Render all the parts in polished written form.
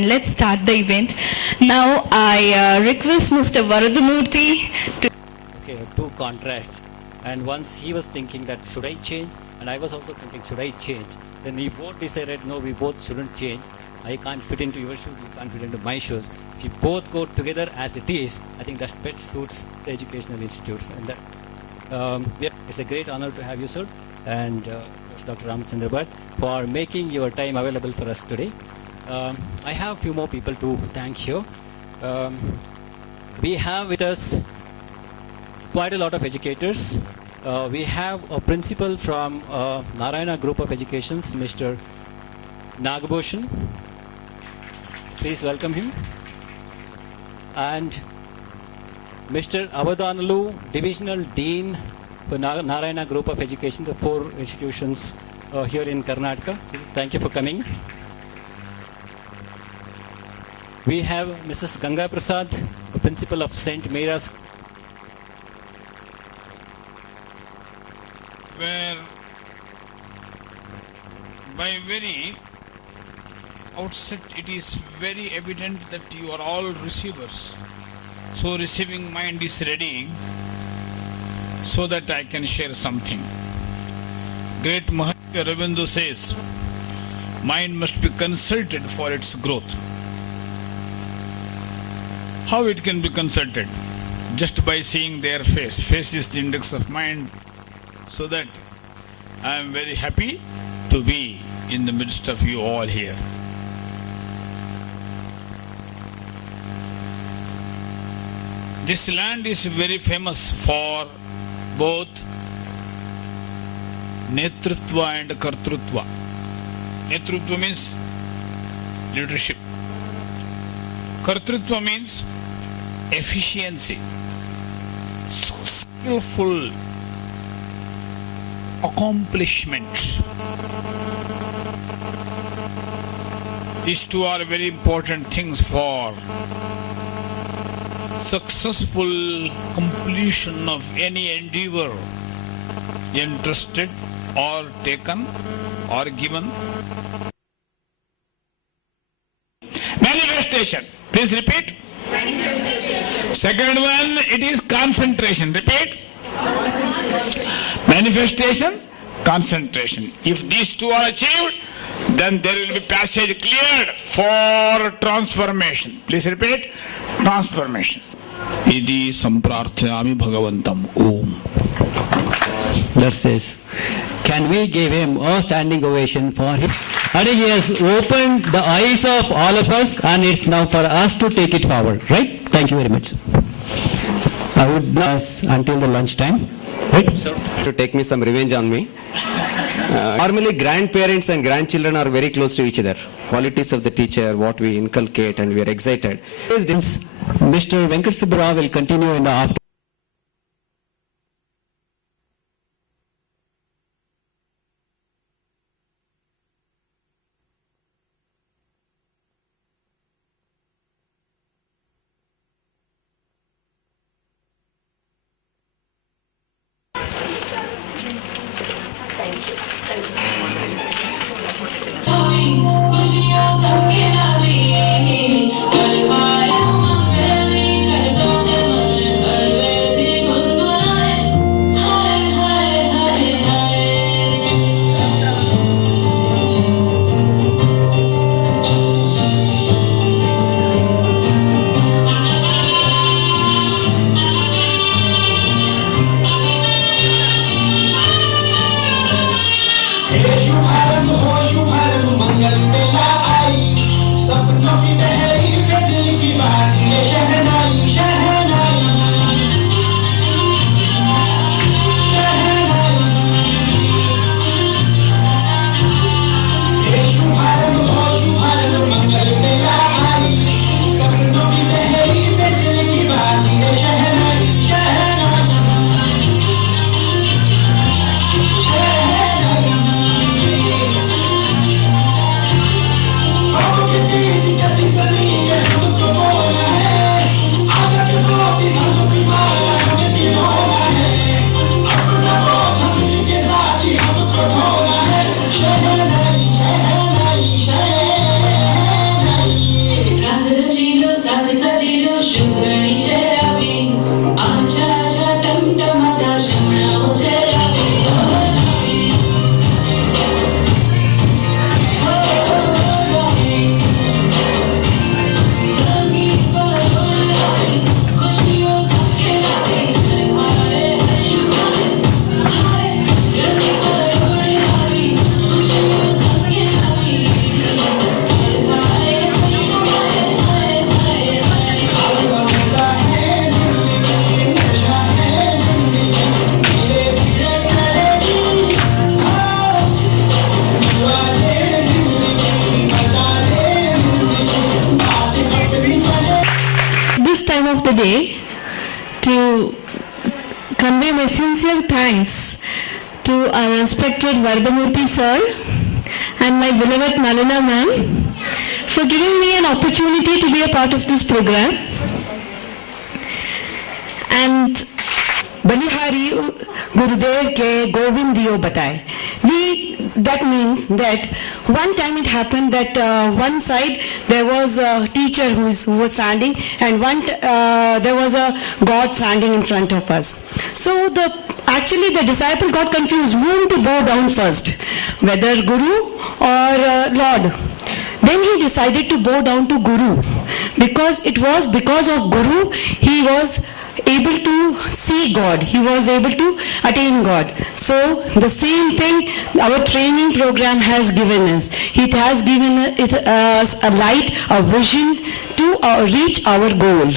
and let's start the event. Now I request Mr. Varadamurthy to... Okay, two contrasts. And once he was thinking that should I change, and I was also thinking should I change. Then we both decided no, we both shouldn't change. I can't fit into your shoes, you can't fit into my shoes. If you both go together as it is, I think that best suits the educational institutes. And that, it's a great honor to have you, sir, and Dr. Ramachandra Bhatt, for making your time available for us today. I have a few more people to thank here. We have with us quite a lot of educators. We have a principal from Narayana Group of Educations, Mr. Nagabhushan. Please welcome him. And Mr. Avadanalu, Divisional Dean for Narayana Group of Education, the 4 institutions here in Karnataka. So thank you for coming. We have Mrs. Ganga Prasad, the principal of St. Mary's. Where by very outset it is very evident that you are all receivers. So receiving mind is ready so that I can share something. Great Maharishi Aurobindo says, mind must be consulted for its growth. How it can be consulted? Just by seeing their face. Face is the index of mind. So that I am very happy to be in the midst of you all here. This land is very famous for both Netrutva and Kartrutva. Netrutva means leadership. Kartrutva means efficiency, so skillful accomplishments. These two are very important things for successful completion of any endeavor entrusted or taken or given. Manifestation. Please repeat. Manifestation. Second one, it is concentration. Repeat. Manifestation, concentration. If these two are achieved, then there will be passage cleared for transformation. Please repeat. Transformation. Idi samprarthayami bhagavantam. Om. That says, can we give him a standing ovation for him? I think he has opened the eyes of all of us, and it's now for us to take it forward, right? Thank you very much. I would bless until the lunchtime. Right? Sir. To take me some revenge on me. Normally, grandparents and grandchildren are very close to each other. Qualities of the teacher, what we inculcate, and we are excited. Mr. Venkat Subbarao will continue in the afternoon. the day to convey my sincere thanks to our respected Varadamurthy sir and my beloved Nalina ma'am for giving me an opportunity to be a part of this program. And बलिहारी गुरुदेव के गोविंद दियो बताए. That means that one time it happened that one side there was a teacher who was standing, and there was a God standing in front of us. So actually the disciple got confused whom to bow down first, whether Guru or Lord. Then he decided to bow down to Guru, because it was because of Guru he was able to see God, he was able to attain God. So the same thing our training program has given us. It has given us a light, a vision to reach our goal.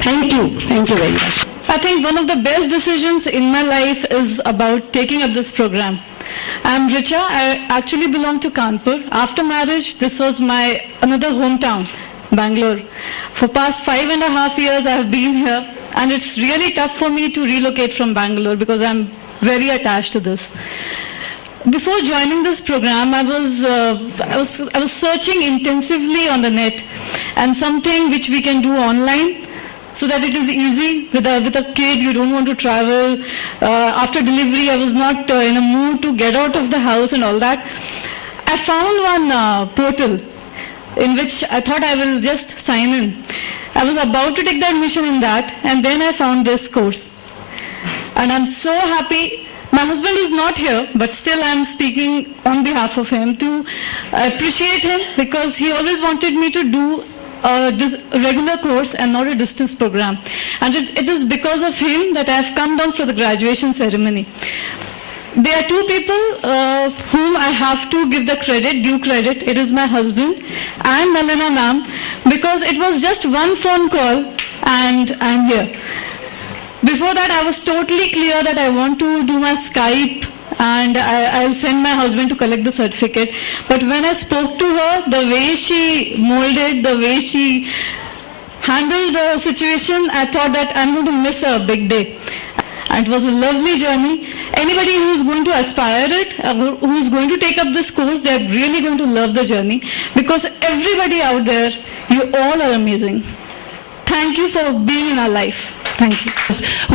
Thank you very much. I think one of the best decisions in my life is about taking up this program. I'm Richa. I actually belong to Kanpur. After marriage, this was my another hometown, Bangalore. For past 5.5 years, I have been here, and it's really tough for me to relocate from Bangalore because I'm very attached to this. Before joining this program, I was searching intensively on the net, and something which we can do online, so that it is easy. With a kid, you don't want to travel. After delivery, I was not in a mood to get out of the house and all that. I found one portal in which I thought I will just sign in. I was about to take the admission in that, and then I found this course. And I'm so happy. My husband is not here, but still I'm speaking on behalf of him to appreciate him, because he always wanted me to do a regular course and not a distance program. And it is because of him that I have come down for the graduation ceremony. There are two people whom I have to give the due credit. It is my husband and Nalina ma'am, because it was just one phone call and I'm here. Before that, I was totally clear that I want to do my Skype, and I'll send my husband to collect the certificate. But when I spoke to her, the way she molded, the way she handled the situation, I thought that I'm going to miss a big day. And it was a lovely journey. Anybody who is going to aspire it, who is going to take up this course, they're really going to love the journey, because everybody out there, you all are amazing. Thank you for being in our life. Thank you.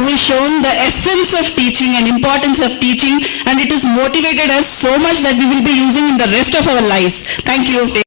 We've shown the essence of teaching and importance of teaching, and it has motivated us so much that we will be using in the rest of our lives. Thank you.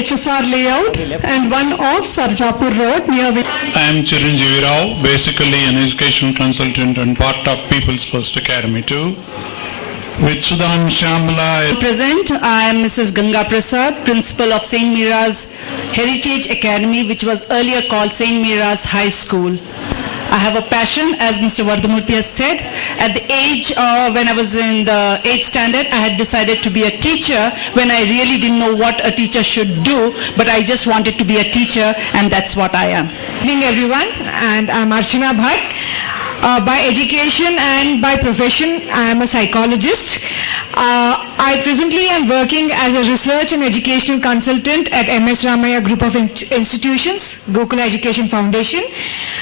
HSR layout and one off Sarjapur Road near which. I am Chiranjeevi Rao, basically an education consultant and part of People's First Academy too. With Sudhan Shyamala. Present, I am Mrs. Ganga Prasad, principal of St. Mira's Heritage Academy, which was earlier called St. Mira's High School. I have a passion, as Mr. Varadamurthy has said. At the age when I was in the 8th standard, I had decided to be a teacher when I really didn't know what a teacher should do, but I just wanted to be a teacher, and that's what I am. Good evening, everyone, and I'm Archana Bhatt. By education and by profession, I am a psychologist. I presently am working as a research and educational consultant at MS Ramaiah Group of Institutions, Gokula Education Foundation.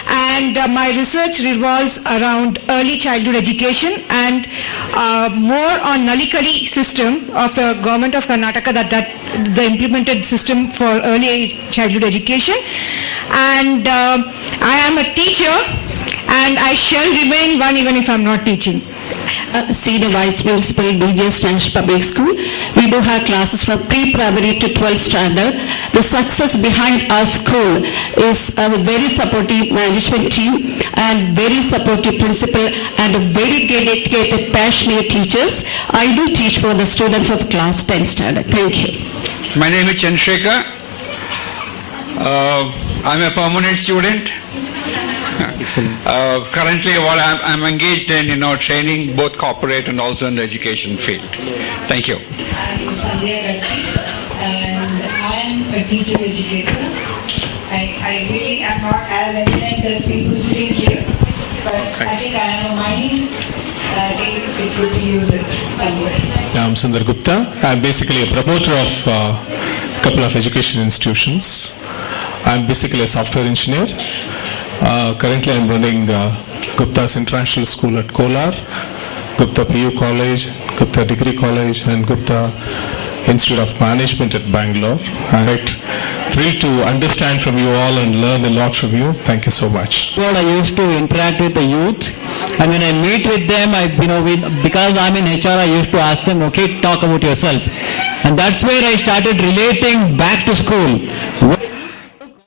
and my research revolves around early childhood education and more on Nalikali system of the government of Karnataka, that the implemented system for early childhood education. And I am a teacher, and I shall remain one even if I am not teaching. Senior Vice Principal, BGS National Public School. We do have classes from pre-primary to 12th standard. The success behind our school is a very supportive management team and very supportive principal and a very dedicated, passionate teachers. I do teach for the students of class 10 standard. Thank you. My name is Chandrasekhar. I'm a permanent student. Excellent. Currently, I'm engaged in training both corporate and also in the education field. Thank you. I'm Sandhya Gatti, and I am a teacher educator. I really am not as eminent as people sitting here, but I think I have a mind. I think it's good to use it somewhere. I'm Sundar Gupta. I'm basically a promoter of a couple of education institutions. I'm basically a software engineer. Currently I'm running Gupta's International School at Kolar, Gupta PU College, Gupta Degree College and Gupta Institute of Management at Bangalore. I'm thrilled to understand from you all and learn a lot from you. Thank you so much. I used to interact with the youth, and when I meet with them, because I'm in HR, I used to ask them, okay, talk about yourself. And that's where I started relating back to school.